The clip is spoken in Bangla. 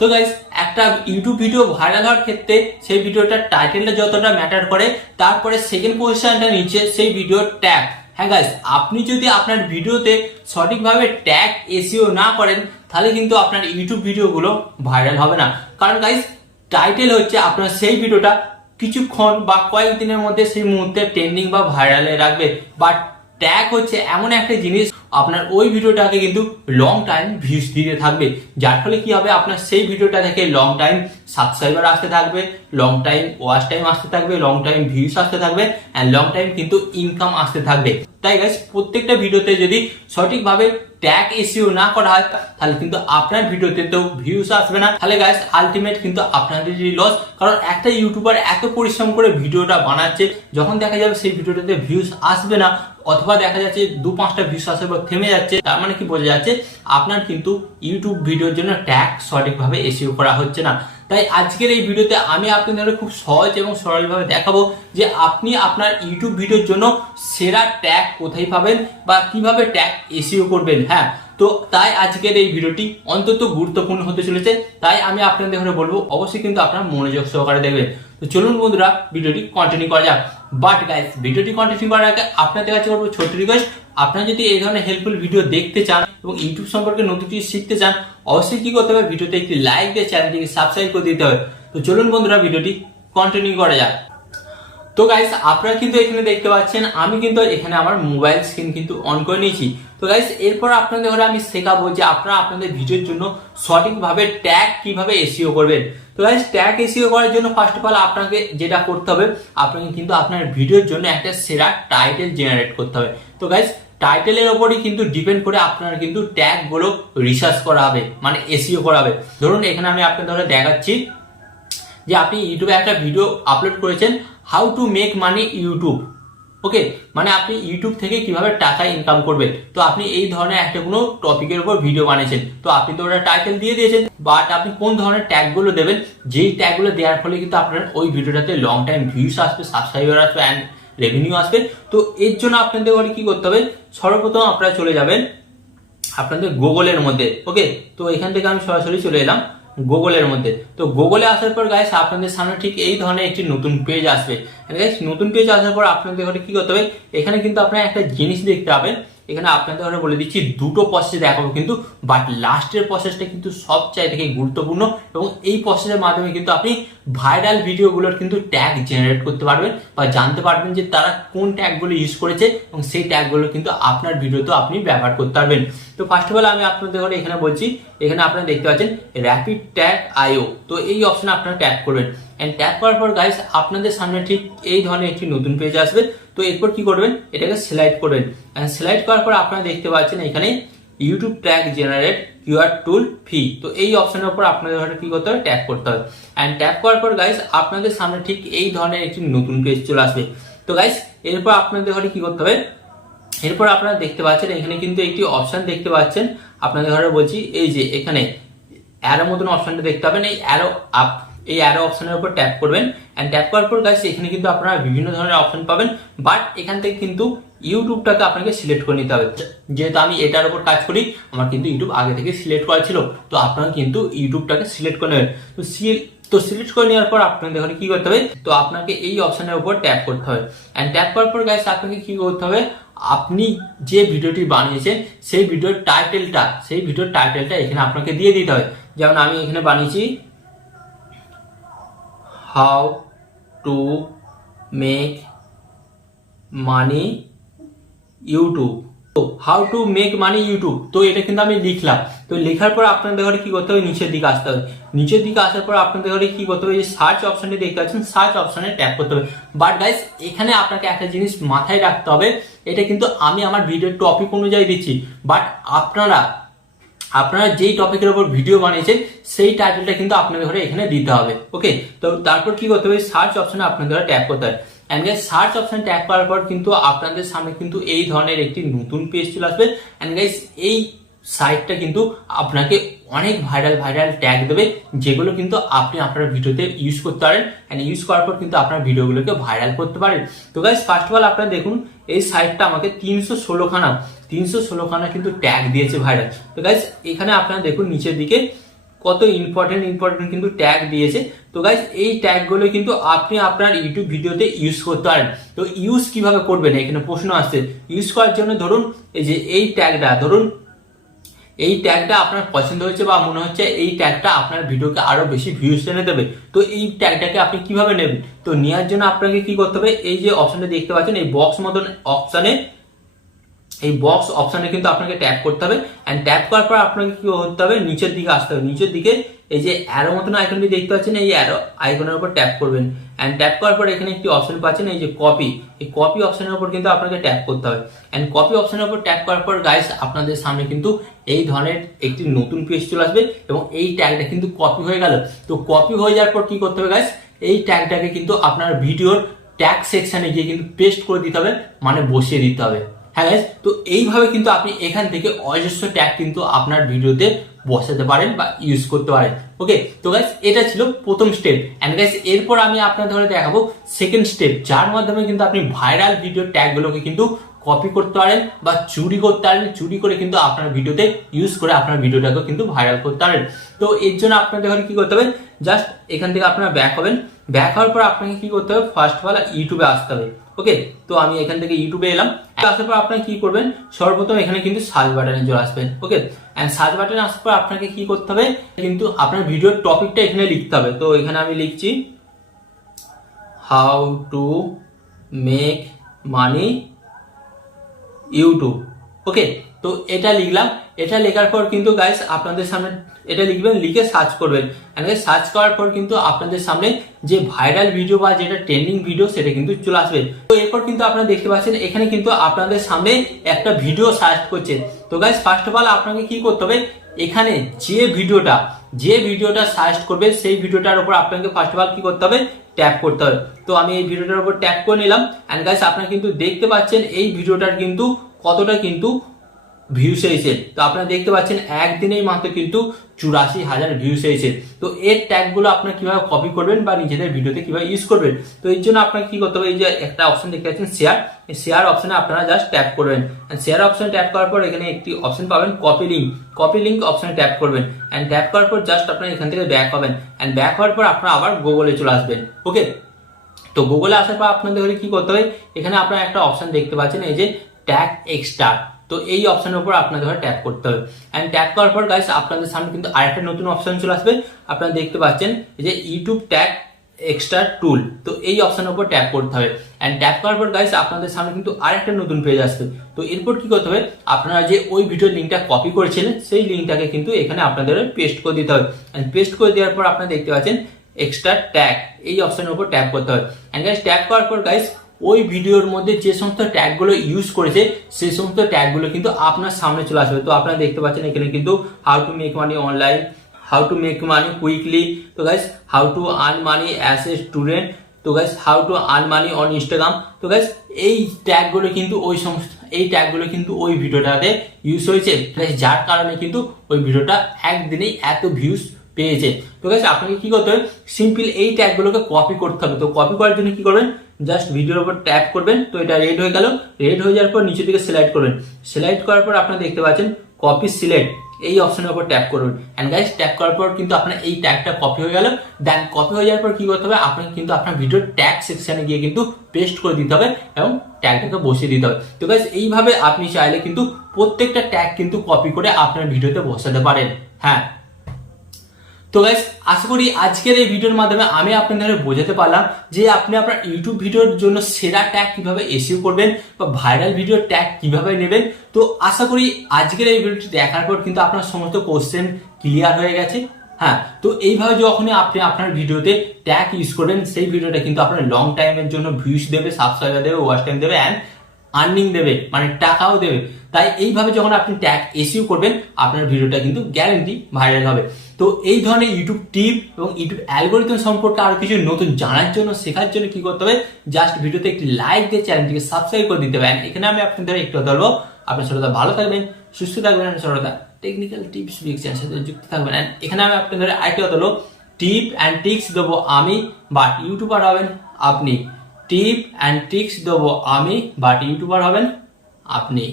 তো গাইস, একটা ইউটিউব ভিডিও ভাইরাল হওয়ার ক্ষেত্রে সেই ভিডিওটার টাইটেলটা যতটা ম্যাটার করে, তারপরে সেকেন্ড পজিশনটা নিচে সেই ভিডিওর ট্যাগ। হ্যাঁ গাইস, আপনি যদি আপনার ভিডিওতে সঠিকভাবে ট্যাগ এসইও না করেন, তাহলে কিন্তু আপনার ইউটিউব ভিডিওগুলো ভাইরাল হবে না। কারণ গাইস, টাইটেল হচ্ছে আপনার সেই ভিডিওটা কিছুক্ষণ বা কয়েকদিনের মধ্যে সেই মুহূর্তে ট্রেন্ডিং বা ভাইরালে রাখবে, বাট ট্যাগ হচ্ছে এমন একটা জিনিস আপনার ওই ভিডিওটাকে কিন্তু লং টাইম ভিউজ দিতে থাকবে, যার ফলে কি হবে, আপনার সেই ভিডিওটা থেকে লং টাইম সাবস্ক্রাইবার আসতে থাকবে, লং টাইম ওয়াচ টাইম আসতে থাকবে, লং টাইম ভিউজ আসতে থাকবে, এন্ড লং টাইম কিন্তু ইনকাম আসতে থাকবে। তাই গাইস, প্রত্যেকটা ভিডিওতে যদি সঠিকভাবে ট্যাগ এসইও না করা হয়, তাহলে কিন্তু আপনার ভিডিওতে তো ভিউজ আসবে না। তাহলে গাইস, আলটিমেট কিন্তু আপনাদেরই লস। কারণ একটা ইউটিউবার এত পরিশ্রম করে ভিডিওটা বানাচ্ছে, যখন দেখা যাবে সেই ভিডিওটাতে ভিউজ আসবে না, অথবা দেখা যাচ্ছে 2-5টা ভিউজ আসার পর থেমে যাচ্ছে, তার মানে কি বোঝা যাচ্ছে, আপনার কিন্তু ইউটিউব ভিডিওর জন্য ট্যাগ সঠিকভাবে এসইও করা হচ্ছে না। তাই আজকের এই ভিডিওতে আমি আপনাদের খুব সহজ এবং সরলভাবে দেখাবো যে আপনি আপনার ইউটিউব ভিডিওর জন্য সেরা ট্যাগ কোথায় পাবেন বা কিভাবে ট্যাগ এসইও করবেন। হ্যাঁ, তো তাই আজকের এই ভিডিওটি অন্তত গুরুত্বপূর্ণ হতে চলেছে, তাই আমি আপনাদের ঘরে বলবো অবশ্যই কিন্তু আপনারা মনোযোগ সহকারে দেখবেন। তো চলুন বন্ধুরা, ভিডিওটি কন্টিনিউ করা যাক। বাট গাইস, ভিডিওটি কন্টিনিউ করার আগে আপনাদের কাছে করবো ছোট্ট রিকোয়েস্ট, আপনারা যদি এই ধরনের হেল্পফুল ভিডিও দেখতে চান এবং ইউটিউব সম্পর্কে নতুন কিছু শিখতে চান, অবশ্যই কি করতে হবে, ভিডিওতে একটি লাইক দিয়ে চ্যানেলটিকে সাবস্ক্রাইব করে দিতে হবে। তো চলুন বন্ধুরা, ভিডিওটি কন্টিনিউ করা যাক। তো গাইস, আপনারা কিন্তু এখানে দেখতে পাচ্ছেন আমি কিন্তু এখানে আমার মোবাইল স্ক্রিন কিন্তু অন করে নিয়েছি। তো গাইস, এরপর আপনাদের ঘরে আমি শেখাবো যে আপনারা আপনাদের ভিডিওর জন্য সঠিকভাবে ট্যাগ কিভাবে এসইও করবেন। তো গাইস, ট্যাগ এসইও করার জন্য ফার্স্ট অফ অল আপনাকে যেটা করতে হবে, আপনাকে কিন্তু আপনার ভিডিওর জন্য একটা সেরা টাইটেল জেনারেট করতে হবে। তো গাইস, টাইটেলের ওপরই কিন্তু ডিপেন্ড করে আপনার কিন্তু ট্যাগ গুলো রিসার্চ করা হবে, মানে এসইও করা হবে। ধরুন এখানে আমি আপনাদের ধরে দেখাচ্ছি যে আপনি ইউটিউবে একটা ভিডিও আপলোড করেছেন, how to make money YouTube. Okay, মানে আপনি ইউটিউব থেকে কিভাবে টাকা ইনকাম করবেন। তো আপনি এই ধরনের একটা কোনো টপিকের উপর ভিডিও বানিয়েছেন, তো আপনি তো ওটা টাইটেল দিয়ে দিয়েছেন, বাট আপনি কোন ধরনের ট্যাগ গুলো দেবেন, যেই ট্যাগ গুলো দেওয়ার ফলে কিন্তু আপনার ওই ভিডিওটাতে লং টাইম ভিউস আসবে, সাবস্ক্রাইবার আসবে অ্যান্ড রেভিনিউ আসবে। তো এর জন্য আপনাদের কি করতে হবে, সর্বপ্রথম আপনারা চলে যাবেন আপনাদের গুগলের মধ্যে। ওকে, তো এখান থেকে আমি সরাসরি চলে এলাম গুগলের মধ্যে। তো গুগলে আসার পর গাইস, আপনাদের সামনে ঠিক এই ধরনের একটি নতুন পেজ আসবে। গাইস, নতুন পেজ আসার পর আপনাদের ঘরে কি করতে হবে, এখানে কিন্তু আপনারা একটা জিনিস দেখতে পাবেন। এখানে আপনাদের ঘরে বলে দিচ্ছি দুটো প্রসেস দেখাবো কিন্তু, বাট লাস্টের প্রসেসটা কিন্তু সবচাইতে থেকে গুরুত্বপূর্ণ, এবং এই প্রসেসের মাধ্যমে কিন্তু আপনি ভাইরাল ভিডিওগুলোর কিন্তু ট্যাগ জেনারেট করতে পারবেন বা জানতে পারবেন যে তারা কোন ট্যাগগুলো ইউজ করেছে, এবং সেই ট্যাগগুলো কিন্তু আপনার ভিডিওতে আপনি ব্যবহার করতে পারবেন। তো ফার্স্ট অফ অল আমি আপনাদের ঘরে এখানে বলছি, এখানে আপনারা দেখতে পাচ্ছেন র্যাপিড ট্যাগ আইও। তো এই অপশনে আপনারা ট্যাগ করবেন, এন্ড ট্যাগ করার পর গাইস, আপনাদের সামনে ঠিক এই ধরনের একটি নতুন পেজ আসবে। তো এরপর কি করবেন, এটাকে সিলেক্ট করবেন, এন্ড সিলেক্ট করার পর আপনারা দেখতে পাচ্ছেন এখানে YouTube tag generate keyword tool free. তো এই অপশনের উপর আপনাদের ঘরে কি করতে হবে, ট্যাগ করতে হবে, এন্ড ট্যাগ করার পর গাইস, আপনাদের সামনে ঠিক এই ধরনের একটি নতুন পেজ চলে আসবে। তো গাইস, এরপর আপনাদের ঘরে কি করতে হবে, এরপর আপনারা দেখতে পাচ্ছেন এখানে কিন্তু একটি অপশন দেখতে পাচ্ছেন, আপনাদের ঘরে বলছি এই যে এখানে অ্যারো মতন অপশনটা দেখতে পাবেন, এই অ্যারো আপ, এই অ্যারো অপশনের উপর ট্যাপ করবেন, এন্ড ট্যাপ করার পর গাইস, এখানে কিন্তু আপনারা বিভিন্ন ধরনের অপশন পাবেন, বাট এখান থেকে কিন্তু ইউটিউবটাকে আপনাকে সিলেক্ট করে নিতে হবে। যেহেতু আমি এটার উপর কাজ করি, আমার কিন্তু ইউটিউব আগে থেকে সিলেক্ট করা ছিল, তো আপনারা কিন্তু ইউটিউবটাকে সিলেক্ট করে নেবেন। তো সিলেক্ট করে নেওয়ার পর আপনাদের এখানে কি করতে হবে, তো আপনাকে এই অপশনের উপর ট্যাপ করতে হবে, এন্ড ট্যাপ করার পর গাইস, আপনাকে কি করতে হবে, আপনি যে ভিডিওটি বানিয়েছেন সেই ভিডিওর টাইটেলটা এখানে আপনাকে দিয়ে দিতে হবে। যেমন আমি এখানে বানিয়েছি how to make money YouTube. তো how to make money YouTube, তো এটা কিন্তু আমি লিখলাম। তো লেখার পর আপনাদের ঘরে কি করতে হবে, নিচের দিকে আসতে হবে, নিচের দিকে আসার পর আপনাদের ঘরে কি করতে হবে, যে সার্চ অপশনটি দেখতে পাচ্ছেন, সার্চ অপশনে ট্যাপ করতে হবে। বাট গাইস, এখানে আপনাকে একটা জিনিস মাথায় রাখতে হবে, এটা কিন্তু আমি আমার ভিডিওর টপিক অনুযায়ী দিচ্ছি, বাট আপনারা যেই টপিকের উপর ভিডিও বানিয়েছেন সেই টাইটেলটা কিন্তু আপনাদের ঘরে এখানে দিতে হবে। ওকে, তো তারপর কি করতে হবে, সার্চ অপশনে আপনাদের ঘরে ট্যাপ করতে হবে, and guys, search option tap করার পর কিন্তু আপনাদের সামনে কিন্তু এই ধরনের একটি নতুন পেজ চলে আসবে, এন্ড গাইস, এই সাইটটা কিন্তু আপনাকে অনেক ভাইরাল ট্যাগ দেবে, যেগুলো কিন্তু আপনি আপনার ভিডিওতে ইউজ করতে পারেন, এন্ড ইউজ করার পর কিন্তু আপনার ভিডিওগুলোকে ভাইরাল করতে পারেন। তো গাইস, ফার্স্ট অফ অল আপনারা দেখুন, এই সাইটটা আমাকে 316খানা কিন্তু ট্যাগ দিয়েছে ভাইরাল। তো গাইস, এখানে আপনারা দেখুন নিচের দিকে কত ইম্পর্টেন্ট কিন্তু ট্যাগ দিয়েছে। তো গাইস এই ট্যাগগুলো কিন্তু আপনি আপনার ইউটিউব ভিডিওতে ইউজ করতে পারেন। তো ইউজ কিভাবে করবেন এখানে প্রশ্ন আসছে। ইউজ করার জন্য ধরুন এই যে এই ট্যাগটা, ধরুন এই ট্যাগটা আপনার পছন্দ হয়েছে বা মনে হচ্ছে এই ট্যাগটা আপনার ভিডিওকে আরো বেশি ভিউজ এনে দেবে, তো এই ট্যাগটাকে আপনি কিভাবে নেবেন। তো নেওয়ার জন্য আপনাকে কি করতে হবে, এই যে অপশনটা দেখতে পাচ্ছেন এই বক্স মতন অপশনে, এই বক্স অপশনে কিন্তু আপনাকে ট্যাপ করতে হবে। এন্ড ট্যাপ করার পর আপনাকে কি করতে হবে, নিচের দিকে আসতে হবে। নিচের দিকে এই যে অ্যারো মতন আইকনটি দেখতে পাচ্ছেন, এই অ্যারো আইকনের উপর ট্যাপ করবেন। এন্ড ট্যাপ করার পর এখানে একটি অপশন পাচ্ছেন এই যে কপি, এই কপি অপশনের উপর কিন্তু আপনাকে ট্যাপ করতে হবে। এন্ড কপি অপশনের উপর ট্যাপ করার পর গাইস আপনাদের সামনে কিন্তু এই ধরনের একটি নতুন পেজ চলে আসবে এবং এই ট্যাগটা কিন্তু কপি হয়ে গেল। তো কপি হয়ে যাওয়ার পর কি করতে হবে গাইস, এই ট্যাগটাকে কিন্তু আপনার ভিডিওর ট্যাগ সেকশনে গিয়ে কিন্তু পেস্ট করে দিতে হবে, মানে বসিয়ে দিতে হবে। হ্যাঁ গাইস, তো এইভাবে কিন্তু আপনি এখান থেকে অজস্র ট্যাগ কিন্তু আপনার ভিডিওতে বসাতে পারেন বা ইউজ করতে পারেন। ওকে, তো গাইস এটা ছিল প্রথম স্টেপ। এন্ড গাইস এরপর আমি আপনাদের দেখাবো সেকেন্ড স্টেপ, যার মাধ্যমে কিন্তু আপনি ভাইরাল ভিডিও ট্যাগগুলোকে কিন্তু কপি করতে পারেন বা চুরি করতে পারেন। চুরি করে কিন্তু আপনার ভিডিওতে ইউজ করে আপনার ভিডিওটাকে কিন্তু ভাইরাল করতে পারেন। তো এর জন্য আপনাদের কি করতে হবে, জাস্ট এখান থেকে আপনারা ব্যাক হবেন। ব্যাক হওয়ার পর আপনাকে কি করতে হবে, ফার্স্ট অফ অল ইউটিউবে আসতে হবে। ওকে, তো আমি এখান থেকে ইউটিউবে এলাম। আসার পর আপনারা কি করবেন, সর্বপ্রথম এখানে কিন্তু সার্চ বাটনে চলে আসবেন। ওকে, এন্ড সার্চ বাটনে আসার পর আপনাকে কি করতে হবে, কিন্তু আপনার ভিডিওর টপিকটা এখানে লিখতে হবে। তো এখানে আমি লিখছি how to make money YouTube. Okay, তো এটা লিখলাম। এটা লেখার পর কিন্তু গাইস আপনাদের সামনে এটা লিখবেন, লিখে সার্চ করবেন। সার্চ করার পর কিন্তু আপনাদের সামনে যে ভাইরাল ভিডিও বা যেটা ট্রেন্ডিং ভিডিও সেটা কিন্তু চলে আসবে। তো এরপর কিন্তু আপনারা দেখতে পাচ্ছেন এখানে কিন্তু আপনাদের সামনে একটা ভিডিও সার্চ করছে। তো গাইস ফার্স্ট অফ অল আপনাকে কি করতে হবে, এখানে যে ভিডিওটা সার্চ করবে সেই ভিডিওটার উপর আপনাকে ফার্স্ট অফ অল কি করতে হবে, ট্যাপ করতে হবে। তো আমি এই ভিডিওটার উপর ট্যাপ করে নিলাম। এন্ড গাইস আপনারা কিন্তু দেখতে পাচ্ছেন এই ভিডিওটার কিন্তু কতটা কিন্তু ভিউস এসেছে। তো আপনারা দেখতে পাচ্ছেন একদিনেই মাত্র কিন্তু 84,000 ভিউস এসেছে। তো এর ট্যাগগুলো আপনারা কিভাবে কপি করবেন বা নিজেদের ভিডিওতে কিভাবে ইউজ করবেন, তো এর জন্য আপনাকে কি করতে হবে, এই যে একটা অপশন দেখতে পাচ্ছেন শেয়ার, এই শেয়ার অপশনে আপনারা জাস্ট ট্যাপ করবেন। শেয়ার অপশনে ট্যাপ করার পর এখানে একটি অপশন পাবেন কপি লিঙ্ক অপশনে ট্যাপ করবেন। এন্ড ট্যাপ করার পর জাস্ট আপনারা এখান থেকে ব্যাক হবেন। এন্ড ব্যাক হওয়ার পর আপনারা আবার গুগলে চলে আসবেন। ওকে, তো গুগলে আসার পর আপনাদের কি করতে হবে, এখানে আপনারা একটা অপশন দেখতে পাচ্ছেন এই যে ট্যাগ এক্সট্রা। তো এই অপশনের উপর আপনাদের ট্যাপ করতে হবে। এন্ড ট্যাপ করার পর গাইস আপনাদের সামনে কিন্তু আরেকটা নতুন অপশন চলে আসবে। আপনারা দেখতে পাচ্ছেন যে ইউটিউব ট্যাগ এক্সট্রা টুল। তো এই অপশনের উপর ট্যাপ করতে হবে। এন্ড ট্যাপ করার পর গাইস আপনাদের সামনে কিন্তু আরেকটা নতুন পেজ আসবে। তো এরপর কি করতে হবে, আপনারা যে ওই ভিডিওর লিঙ্কটা কপি করেছিলেন সেই লিঙ্কটাকে কিন্তু এখানে আপনাদের পেস্ট করে দিতে হবে। এন্ড পেস্ট করে দেওয়ার পর আপনারা দেখতে পাচ্ছেন এক্সট্রা ট্যাগ, এই অপশনের উপর ট্যাপ করতে হবে। এন্ড গাইস ট্যাপ করার পর গাইস ওই ভিডিওর মধ্যে যে সমস্ত ট্যাগগুলো ইউজ করেছে সেই সমস্ত ট্যাগগুলো কিন্তু আপনার সামনে চলে আসবে। তো আপনারা দেখতে পাচ্ছেন এখানে কিন্তু how to make money online, how to make money quickly, তো guys how to earn money as a student, তো guys how to earn money on Instagram. তো গাইস এই ট্যাগগুলো কিন্তু ওই ভিডিওটাতে ইউজ হয়েছে, যার কারণে কিন্তু ওই ভিডিওটা একদিনেই এত ভিউজ পেয়েছে। তো গাইস আপনাকে কি করতে হবে, সিম্পল এই ট্যাগগুলোকে কপি করতে হবে। তো কপি করার জন্য কি করবেন, জাস্ট ভিডিওর উপর ট্যাপ করবেন। তো এটা রেড হয়ে গেল। রেড হয়ে যাওয়ার পর নিচের দিকে সিলেক্ট করবেন। সিলেক্ট করার পর আপনারা দেখতে পাচ্ছেন কপি সিলেক্ট, এই অপশনের উপর ট্যাপ করবেন। এন্ড গাইস ট্যাপ করার পর কিন্তু আপনার এই ট্যাগটা কপি হয়ে গেল। দেন কপি হয়ে যাওয়ার পর কি করতে হবে, আপনাকে কিন্তু আপনার ভিডিওর ট্যাগ সেকশনে গিয়ে কিন্তু পেস্ট করে দিতে হবে এবং ট্যাগটাকে বসিয়ে দিতে হবে। তো গাইস এইভাবে আপনি চাইলে কিন্তু প্রত্যেকটা ট্যাগ কিন্তু কপি করে আপনার ভিডিওতে বসাতে পারেন। হ্যাঁ, তো গাইস আশা করি আজকের এই ভিডিওর মাধ্যমে আমি আপনাদের বোঝাতে পারলাম যে আপনি আপনার ইউটিউব ভিডিওর জন্য সেরা ট্যাগ কিভাবে এসইও করবেন বা ভাইরাল ভিডিওর ট্যাগ কিভাবে নেবেন। তো আশা করি আজকের এই ভিডিওটি দেখার পর কিন্তু আপনার সমস্ত কোশ্চেন ক্লিয়ার হয়ে গেছে। হ্যাঁ, তো এইভাবে যখনই আপনি আপনার ভিডিওতে ট্যাগ ইউজ করবেন সেই ভিডিওটা কিন্তু আপনার লং টাইমের জন্য ভিউজ দেবে, সাবস্ক্রাইবার দেবে, ওয়াচ টাইম দেবে অ্যান্ড আর্নিং দেবে, মানে টাকাও দেবে। তাই এইভাবে যখন আপনি ট্যাগ এসইও করবেন আপনার ভিডিওটা কিন্তু গ্যারান্টি ভাইরাল হবে। তো এই ধরনের ইউটিউব টিপ এবং ইউটিউব অ্যালগোরিদম সম্পর্কে আরো কিছু নতুন জানার জন্য, শেখার জন্য কি করতে হবে, জাস্ট ভিডিওতে একটি লাইক দিয়ে চ্যানেলটিকে সাবস্ক্রাইব করে দিতে হবে। এখানে আমি আপনাদের একটু বলবো, আপনার সরদা ভালো থাকবেন, সুস্থ থাকবেন, সরদা টেকনিক্যাল টিপস ভিডিওর সাথে যুক্ত থাকবেন। এখানে আমি আপনাদের আরেকটা কথা হলো টিপ অ্যান্ড ট্রিক্স দেবো আমি, বাট ইউটিউবার হবেন আপনি। টিপ অ্যান্ড ট্রিক্স দেবো আমি, বাট ইউটিউবার হবেন আপনি।